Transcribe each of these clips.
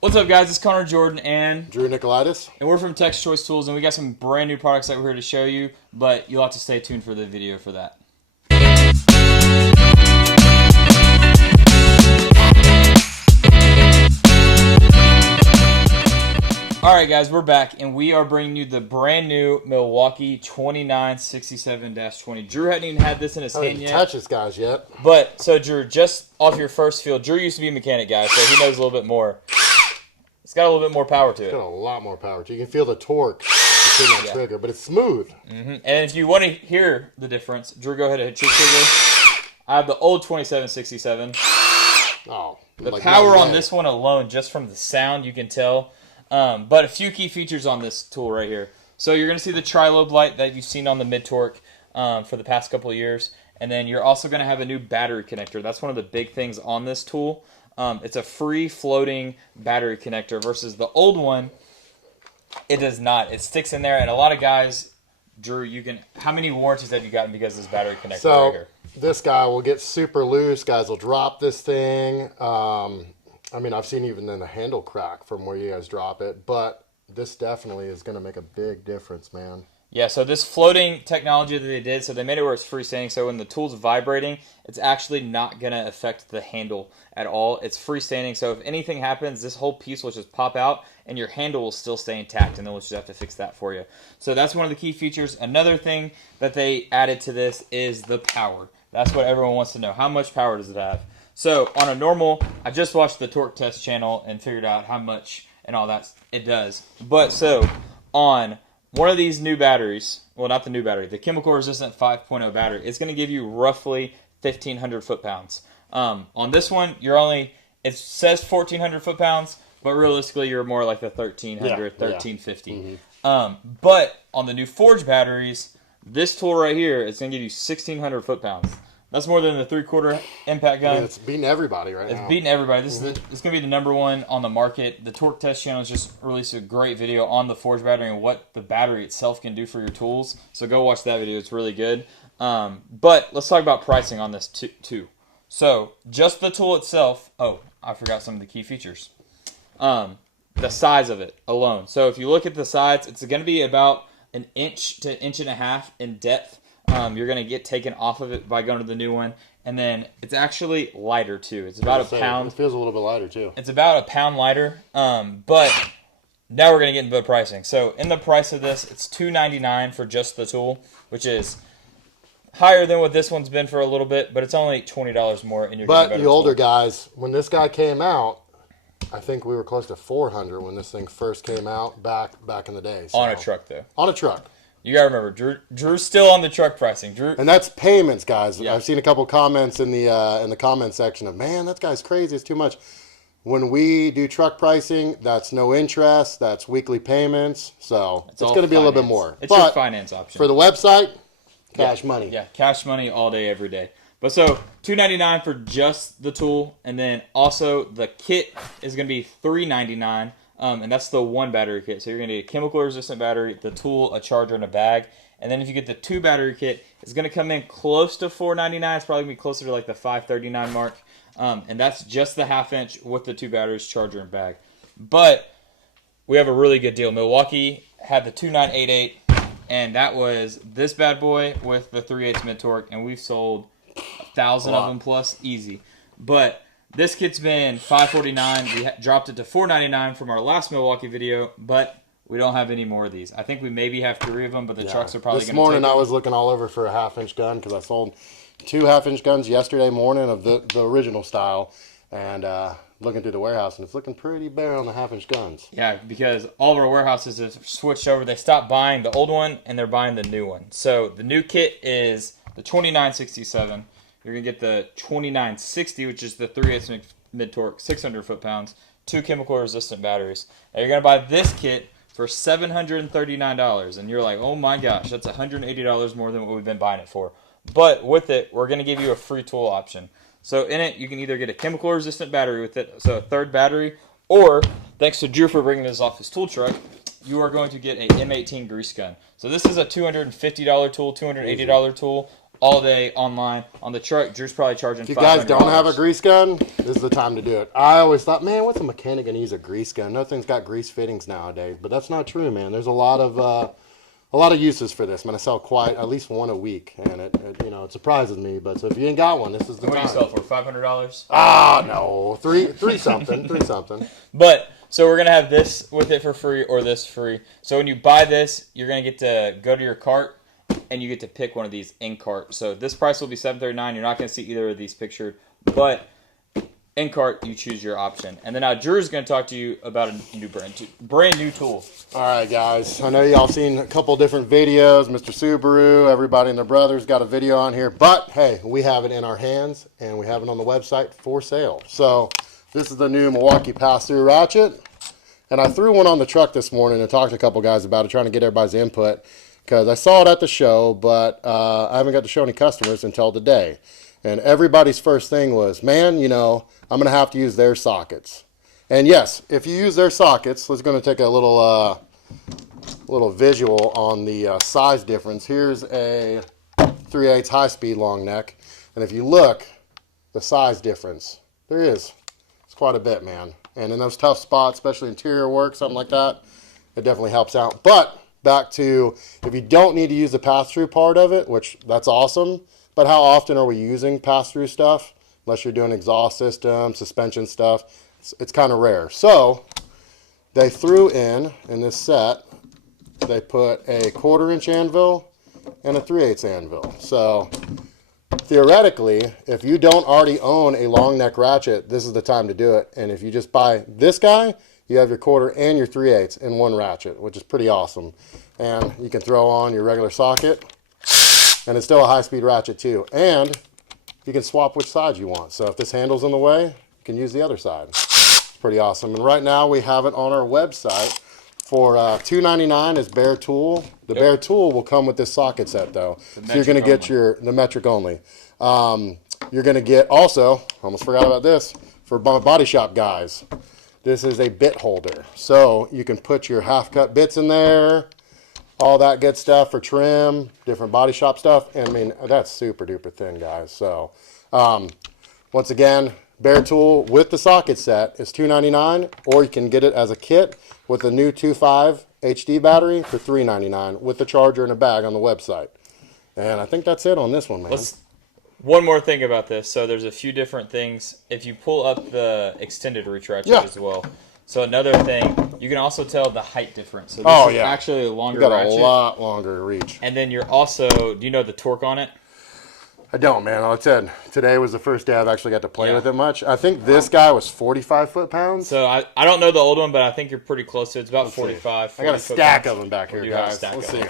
What's up, guys? It's Connor Jordan and Drew Nicolaitis. we're from Texas Choice Tools, and we got some brand new products that we're here to show you, but you'll have to stay tuned for the video for that. Alright guys, we're back, and we are bringing you the brand new Milwaukee 2967-20. Drew hadn't even had this in his hand yet. Touch this guys yet. But, so Drew, just off your first feel, Drew used to be a mechanic guy, so he knows a little bit more. It's got a little bit more power to it. It's got a lot more power to it. You can feel the torque between that trigger, but it's smooth. And if you want to hear the difference, Drew, go ahead and hit your trigger. I have the old 2767. Oh, The power on this one alone, just from the sound, you can tell. But a few key features on this tool right here. So you're going to see the tri-lobe light that you've seen on the mid-torque for the past couple of years. And then you're also going to have a new battery connector. That's one of the big things on this tool. It's a free floating battery connector versus the old one. It does not. It sticks in there, and a lot of guys, Drew, how many warranties have you gotten because of this battery connector right here? This guy will get super loose. Guys will drop this thing. I mean, I've seen even then the handle crack from where you guys drop it, but this definitely is going to make a big difference, man. Yeah, so this floating technology that they did, so they made it where it's freestanding, so when the tool's vibrating, it's actually not going to affect the handle at all. It's freestanding, so if anything happens, this whole piece will just pop out, and your handle will still stay intact, and then we'll just have to fix that for you. So that's one of the key features. Another thing that they added to this is the power. That's what everyone wants to know. How much power does it have? So on a normal, I just watched the torque test channel and figured out how much and all that it does. But so on one of these new batteries, well, not the new battery, the chemical resistant 5.0 battery, it's going to give you roughly 1,500 foot-pounds. On this one, it says 1,400 foot-pounds, but realistically, you're more like the 1,300, 1,350. But on the new Forge batteries, this tool right here is going to give you 1,600 foot-pounds. That's more than the 3/4 impact gun. I mean, it's beating everybody now. It's beating everybody. This is going to be the number one on the market. The Torque Test channel has just released a great video on the Forge battery and what the battery itself can do for your tools. So go watch that video. It's really good. But let's talk about pricing on this too. So just the tool itself. Oh, I forgot some of the key features. The size of it alone. So if you look at the sides, it's going to be about an inch to inch and a half in depth. You're going to get taken off of it by going to the new one. And then it's actually lighter, too. It's about a pound. It feels a little bit lighter, too. It's about a pound lighter. But now we're going to get into the pricing. So in the price of this, it's $299 for just the tool, which is higher than what this one's been for a little bit. But it's only $20 more. And But you older guys, when this guy came out, I think we were close to 400 when this thing first came out back in the day. So. On a truck, though. On a truck. You gotta remember, Drew's still on the truck pricing. And that's payments, guys. Yeah. I've seen a couple comments in the comment section of, man, that guy's crazy. It's too much. When we do truck pricing, that's no interest. That's weekly payments. So it's going to be a little bit more. It's your finance option. For the website, cash money. Yeah, cash money all day, every day. But so $299 for just the tool, and then also the kit is going to be $399. And that's the one battery kit. So you're going to get a chemical resistant battery, the tool, a charger, and a bag. And then if you get the 2 battery kit, it's going to come in close to $499. It's probably going to be closer to like the $539 mark. And that's just the 1/2 inch with the 2 batteries, charger, and bag. But we have a really good deal. Milwaukee had the 2988, and that was this bad boy with the 3/8 mid torque, and we've sold 1,000 of them plus easy. But this kit's been $549. We dropped it to $499 from our last Milwaukee video, but we don't have any more of these. I think we maybe have 3 of them, but the trucks are probably going to take This morning I was looking all over for a 1/2 inch gun because I sold 2 1/2 inch guns yesterday morning of the original style, and looking through the warehouse, and it's looking pretty bare on the 1/2 inch guns. Yeah, because all of our warehouses have switched over. They stopped buying the old one, and they're buying the new one. So the new kit is the 2967. You're going to get the 2960, which is the 3/8 mid-torque, 600 foot-pounds, 2 chemical-resistant batteries. Now you're going to buy this kit for $739, and you're like, oh my gosh, that's $180 more than what we've been buying it for. But with it, we're going to give you a free tool option. So in it, you can either get a chemical-resistant battery with it, so a 3rd battery, or, thanks to Drew for bringing this off his tool truck, you are going to get a M18 grease gun. So this is a $250 tool, $280 tool, all day online. On the truck, Drew's probably charging $500. If you guys don't have a grease gun, this is the time to do it. I always thought, man, what's a mechanic gonna use a grease gun? Nothing's got grease fittings nowadays, but that's not true, man. There's a lot of uses for this. Man, I sell at least one a week, and it it surprises me. But so if you ain't got one, this is the time. What do you sell it for? $500? Ah, no, three something. But so we're gonna have this with it for free or this free. So when you buy this, you're gonna get to go to your cart and you get to pick one of these in cart. So this price will be $739. You're not gonna see either of these pictured, but in cart you choose your option. And then now Drew's gonna talk to you about a new brand new tool. All right, guys. I know y'all seen a couple different videos. Mr. Subaru, everybody and their brothers got a video on here. But hey, we have it in our hands and we have it on the website for sale. So this is the new Milwaukee pass-through ratchet. And I threw one on the truck this morning and talked to a couple guys about it, trying to get everybody's input. Because I saw it at the show, but I haven't got to show any customers until today. And everybody's first thing was, man, I'm going to have to use their sockets. And yes, if you use their sockets, let's going to take a little visual on the size difference. Here's a 3/8 high-speed long neck. And if you look, the size difference, there is. It's quite a bit, man. And in those tough spots, especially interior work, something like that, it definitely helps out. But back to, if you don't need to use the pass-through part of it, which that's awesome, but how often are we using pass-through stuff? Unless you're doing exhaust system, suspension stuff, it's kind of rare. So they threw in this set, they put a 1/4-inch anvil and a 3/8 anvil. So theoretically, if you don't already own a long neck ratchet, this is the time to do it. And if you just buy this guy, you have your 1/4 and your 3/8 in one ratchet, which is pretty awesome. And you can throw on your regular socket, and it's still a high-speed ratchet too. And you can swap which side you want. So if this handle's in the way, you can use the other side. It's pretty awesome. And right now we have it on our website for $299 is bare tool. The bare tool will come with this socket set though. So you're going to get the metric only. You're going to get also, almost forgot about this, for body shop guys. This is a bit holder. So you can put your half-cut bits in there, all that good stuff for trim, different body shop stuff. And I mean, that's super duper thin, guys. So once again, bare tool with the socket set is $299, or you can get it as a kit with a new 2.5 HD battery for $399 with the charger and a bag on the website. And I think that's it on this one, man. One more thing about this. So there's a few different things. If you pull up the extended reach ratchet as well. So another thing, you can also tell the height difference. So this is actually a longer ratchet. You got a lot longer reach. And then you're also, do you know the torque on it? I don't, man. Like I said, today was the first day I've actually got to play with it much. I think this guy was 45 foot-pounds. So I don't know the old one, but I think you're pretty close to it. It's about 45. I got a stack of them back here, guys. Let's see.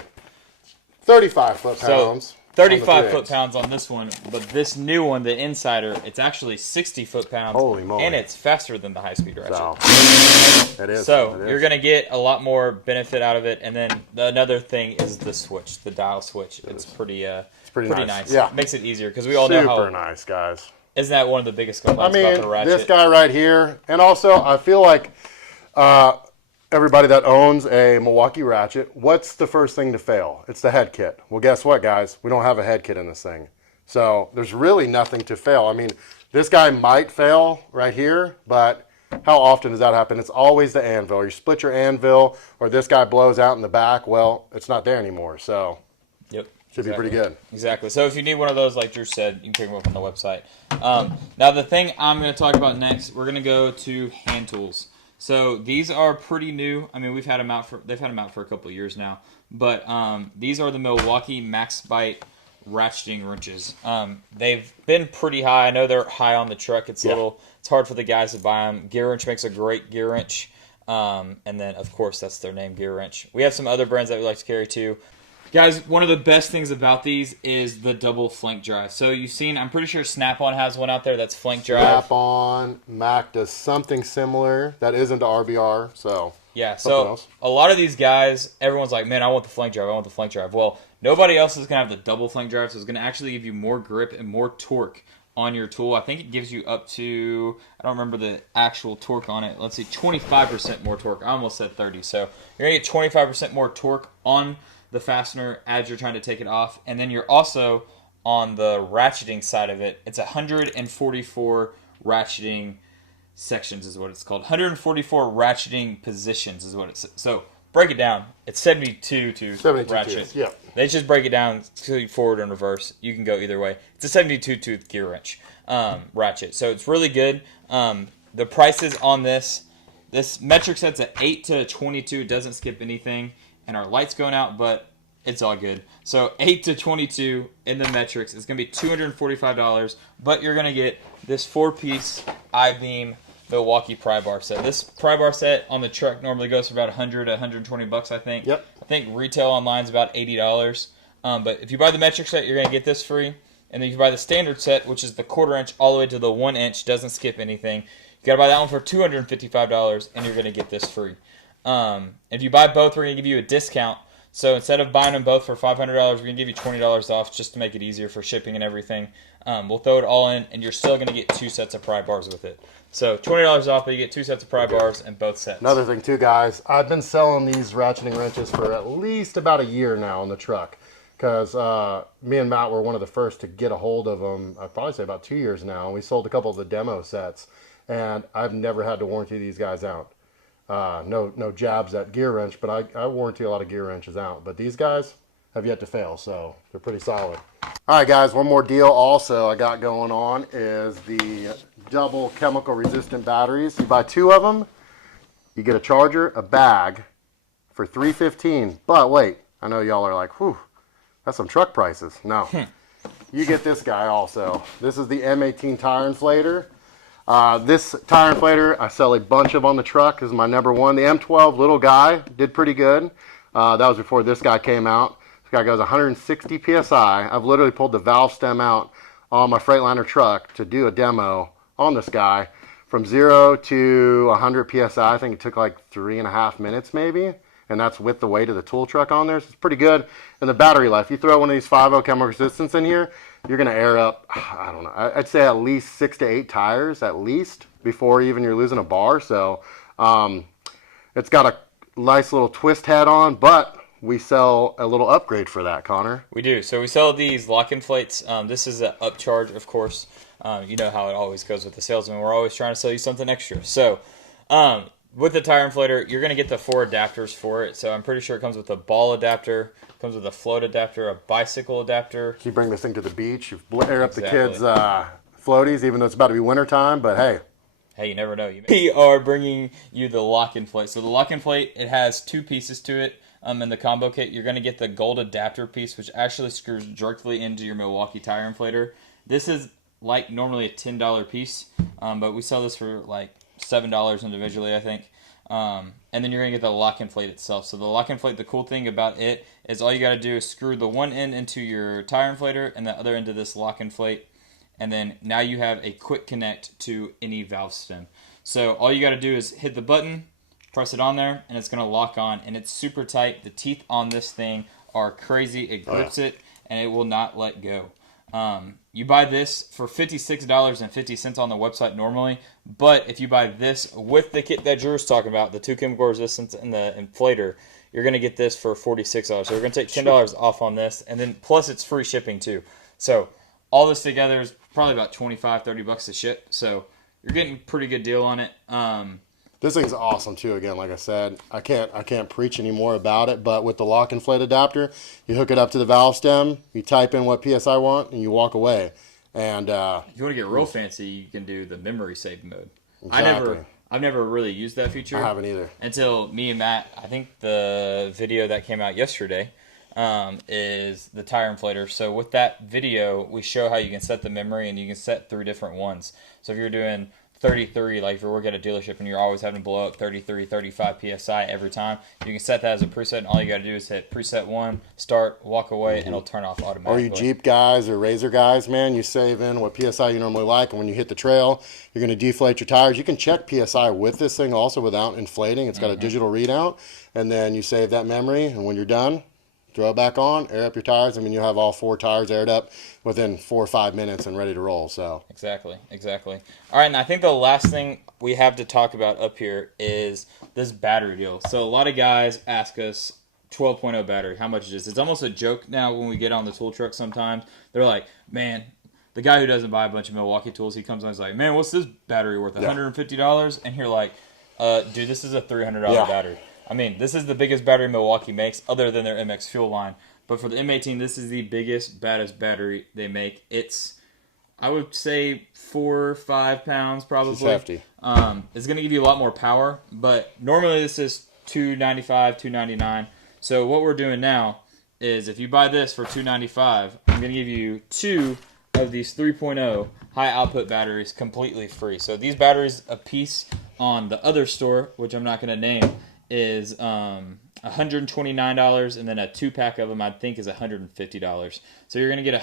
35 foot-pounds. So 35 foot-pounds on this one, but this new one, the Insider, it's actually 60 foot-pounds. Holy moly. And it's faster than the high-speed ratchet. So, it is. So you're going to get a lot more benefit out of it. And then another thing is the switch, the dial switch. It's pretty nice. Yeah. It makes it easier because we all know how... Super nice, guys. Isn't that one of the biggest complaints about the ratchet? This guy right here, and also I feel like everybody that owns a Milwaukee ratchet, what's the first thing to fail? It's the head kit. Well, guess what, guys? We don't have a head kit in this thing. So there's really nothing to fail. I mean, this guy might fail right here, but how often does that happen? It's always the anvil. You split your anvil, or this guy blows out in the back. Well, it's not there anymore. So should be pretty good. Exactly. So if you need one of those, like Drew said, you can pick them up on the website. Now the thing I'm going to talk about next, we're going to go to hand tools. So these are pretty new. I mean, they've had them out for a couple of years now. But these are the Milwaukee Max Bite ratcheting wrenches. They've been pretty high. I know they're high on the truck. It's it's hard for the guys to buy them. Gear Wrench makes a great gear wrench. And then, of course, that's their name, Gear Wrench. We have some other brands that we like to carry too. Guys, one of the best things about these is the double flank drive. So you've seen, I'm pretty sure Snap-on has one out there that's flank drive. Snap-on, Mac does something similar that isn't RBR, so yeah. So a lot of these guys, everyone's like, man, I want the flank drive, I want the flank drive. Well, nobody else is going to have the double flank drive, so it's going to actually give you more grip and more torque on your tool. I think it gives you up to, I don't remember the actual torque on it. Let's see, 25% more torque. I almost said 30. So you're going to get 25% more torque on the fastener as you're trying to take it off, and then you're also on the ratcheting side of it, it's 144 ratcheting sections is what it's called. 144 ratcheting positions is what it's. So break it down. It's 72 to 72 ratchet. tooth, yeah. They just break it down to forward and reverse. You can go either way. It's a 72 tooth gear wrench ratchet. So it's really good. The prices on this metric set's at 8 to 22. It doesn't skip anything. And our light's going out, but it's all good. So 8 to 22 in the metrics. It's going to be $245, but you're going to get this 4-piece I-beam Milwaukee pry bar set. This pry bar set on the truck normally goes for about 100 to 120 bucks, I think. Yep. I think retail online is about $80. But if you buy the metric set, you're going to get this free. And then if you buy the standard set, which is the 1/4 inch all the way to the 1 inch, doesn't skip anything. You got to buy that one for $255, and you're going to get this free. If you buy both, we're going to give you a discount. So instead of buying them both for $500, we're going to give you $20 off just to make it easier for shipping and everything. We'll throw it all in, and you're still going to get 2 sets of pry bars with it. So $20 off, but you get 2 sets of pry bars and both sets. Another thing too, guys, I've been selling these ratcheting wrenches for at least about a year now on the truck, because me and Matt were one of the first to get a hold of them. I'd probably say about 2 years now, and we sold a couple of the demo sets, and I've never had to warranty these guys out. No jabs at gear wrench, but I warranty a lot of gear wrenches out. But these guys have yet to fail, so they're pretty solid. All right, guys, one more deal also I got going on is the double chemical resistant batteries. You buy 2 of them, you get a charger, a bag for $315. But wait, I know y'all are like, whew, that's some truck prices. No, you get this guy also. This is the M18 tire inflator. This tire inflator, I sell a bunch of on the truck. This is my number one. The M12 little guy did pretty good. That was before this guy came out. This guy goes 160 PSI. I've literally pulled the valve stem out on my Freightliner truck to do a demo on this guy. From 0 to 100 PSI, I think it took like 3.5 minutes maybe. And that's with the weight of the tool truck on there. So it's pretty good. And the battery life, you throw one of these 5.0 chemical resistance in here, you're going to air up, I don't know, I'd say at least 6 to 8 tires at least before even you're losing a bar. So it's got a nice little twist head on, but we sell a little upgrade for that, Connor. We do. So we sell these lock inflates. This is an upcharge, of course. You know how it always goes with the salesman. We're always trying to sell you something extra. So with the tire inflator, you're going to get the 4 adapters for it. So I'm pretty sure it comes with a ball adapter, comes with a float adapter, a bicycle adapter. You bring this thing to the beach, you air up the kids' floaties, even though it's about to be winter time, but hey. Hey, you never know. We are bringing you the lock inflate. So the lock inflate, it has 2 pieces to it. In the combo kit, you're going to get the gold adapter piece, which actually screws directly into your Milwaukee tire inflator. This is like normally a $10 piece, but we sell this for like $7 individually, I think. And then you're going to get the lock inflate itself. So the lock inflate, the cool thing about it is all you got to do is screw the one end into your tire inflator and the other end to this lock inflate. And then now you have a quick connect to any valve stem. So all you got to do is hit the button, press it on there, and it's going to lock on. And it's super tight. The teeth on this thing are crazy. It grips it, and it will not let go. You buy this for $56.50 on the website normally, but if you buy this with the kit that Drew's talking about, the 2 chemical resistance and the inflator, you're going to get this for $46. So we're going to take $10 off on this, and then plus it's free shipping too. So all this together is probably about $25-30 to ship. So you're getting a pretty good deal on it. This thing's awesome too. Again, like I said, I can't preach any more about it, but with the lock and inflate adapter, you hook it up to the valve stem, you type in what PSI want, and you walk away. And if you want to get real fancy, you can do the memory save mode. Exactly. I've never really used that feature. I haven't either. Until me and Matt, I think the video that came out yesterday is the tire inflator. So with that video, we show how you can set the memory, and you can set 3 different ones. So if you're doing 33, like if you're working at a dealership and you're always having to blow up 33, 35 PSI every time, you can set that as a preset, and all you got to do is hit preset 1, start, walk away, and it'll turn off automatically. Or you Jeep guys or Razor guys, man, you save in what PSI you normally like, and when you hit the trail, you're going to deflate your tires. You can check PSI with this thing also without inflating. It's got a digital readout, and then you save that memory, and when you're done, throw it back on, air up your tires. I mean, you'll have all 4 tires aired up within 4 or 5 minutes and ready to roll. So Exactly. All right, and I think the last thing we have to talk about up here is this battery deal. So a lot of guys ask us 12.0 battery. How much is this? It's almost a joke now when we get on the tool truck sometimes. They're like, man, the guy who doesn't buy a bunch of Milwaukee tools, he comes on and he's like, man, what's this battery worth? $150? And you're like, dude, this is a $300 battery. I mean, this is the biggest battery Milwaukee makes other than their MX Fuel line. But for the M18, this is the biggest, baddest battery they make. It's, I would say 4 or 5 pounds probably. It's hefty. It's going to give you a lot more power, but normally this is $295, $299. So what we're doing now is if you buy this for $295, I'm going to give you 2 of these 3.0 high output batteries completely free. So these batteries a piece on the other store, which I'm not going to name, is $129, and then a 2-pack of them I think is $150. So you're going to get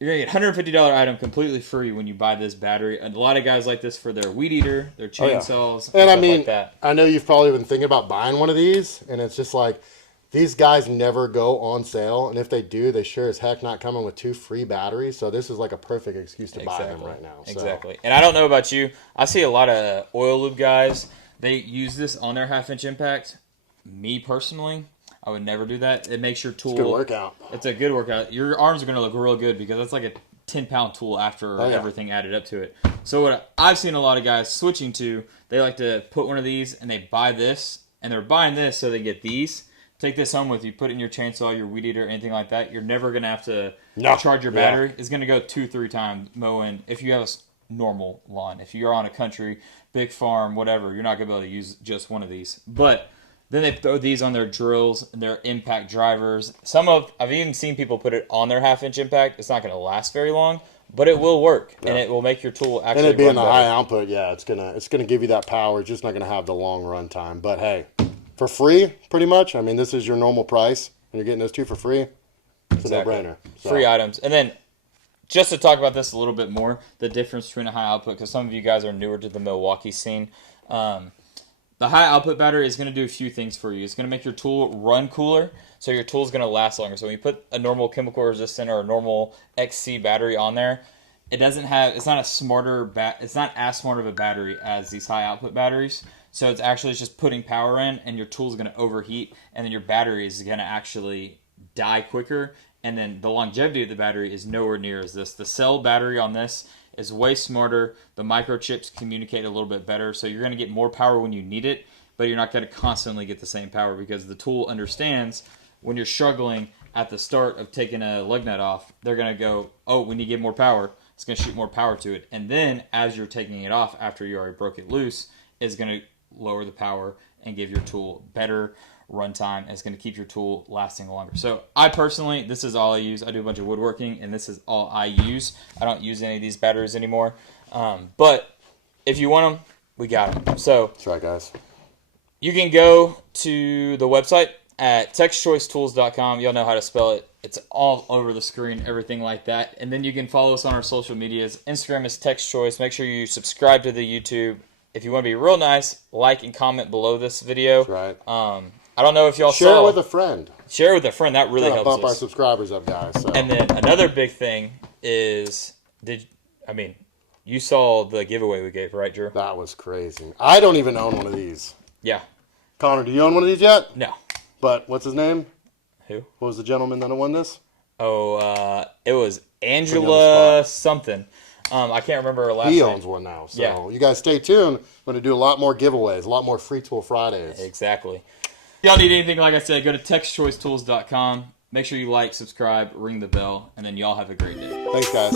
$150 item completely free when you buy this battery. And a lot of guys like this for their weed eater, their chainsaws, and I stuff mean, like that. I know you've probably been thinking about buying one of these, and it's just like, these guys never go on sale, and if they do, they sure as heck not coming with 2 free batteries. So this is like a perfect excuse to buy them right now. So. Exactly. And I don't know about you, I see a lot of oil lube guys, they use this on their 1/2-inch impact. Me personally, I would never do that. It makes your tool. It's a good workout. It's a good workout. Your arms are going to look real good because that's like a 10-pound tool after everything added up to it. So what I've seen a lot of guys switching to, they like to put one of these and they buy this, and they're buying this so they get these. Take this home with you, put it in your chainsaw, your weed eater, anything like that. You're never going to have to charge your battery. It's going to go 2-3 times mowing if you have a normal lawn. If you're on a country, big farm, whatever, you're not going to be able to use just one of these. But then they throw these on their drills and their impact drivers. I've even seen people put it on their 1/2-inch impact. It's not going to last very long, but it will work, and it will make your tool actually. And it being the better. high output, it's gonna give you that power. It's just not gonna have the long run time. But hey, for free, pretty much. I mean, this is your normal price, and you're getting those 2 for free. It's a no-brainer. So. Free items, and then just to talk about this a little bit more, the difference between a high output, because some of you guys are newer to the Milwaukee scene. The high output battery is going to do a few things for you. It's going to make your tool run cooler, so your tool is going to last longer. So when you put a normal chemical resistant or a normal XC battery on there, it's not as smart of a battery as these high output batteries. So it's actually just putting power in, and your tool is going to overheat, and then your battery is going to actually die quicker. And then the longevity of the battery is nowhere near as this. The cell battery on this is way smarter. The microchips communicate a little bit better, so you're going to get more power when you need it, but you're not going to constantly get the same power because the tool understands when you're struggling at the start of taking a lug nut off, they're going to go, oh, we need to get more power. It's going to shoot more power to it. And then as you're taking it off after you already broke it loose, it's going to lower the power and give your tool better runtime, and it's going to keep your tool lasting longer. So I personally, this is all I use. I do a bunch of woodworking, and this is all I use. I don't use any of these batteries anymore. But if you want them, we got them. So that's right, guys. You can go to the website at textchoicetools.com. Y'all know how to spell it. It's all over the screen, everything like that. And then you can follow us on our social medias. Instagram is TextChoice. Make sure you subscribe to the YouTube. If you want to be real nice, like and comment below this video. That's right. I don't know if y'all Share it with a friend. Share it with a friend. That really helps bump us. our subscribers up, guys. So. And then another big thing is, you saw the giveaway we gave, right, Drew? That was crazy. I don't even own one of these. Yeah. Connor, do you own one of these yet? No. But what's his name? Who? What was the gentleman that won this? Oh, it was Angela something. I can't remember her last name. He owns one now. So you guys stay tuned. I'm going to do a lot more giveaways, a lot more Free Tool Fridays. Exactly. If y'all need anything, like I said, go to textchoicetools.com. Make sure you like, subscribe, ring the bell, and then y'all have a great day. Thanks, guys.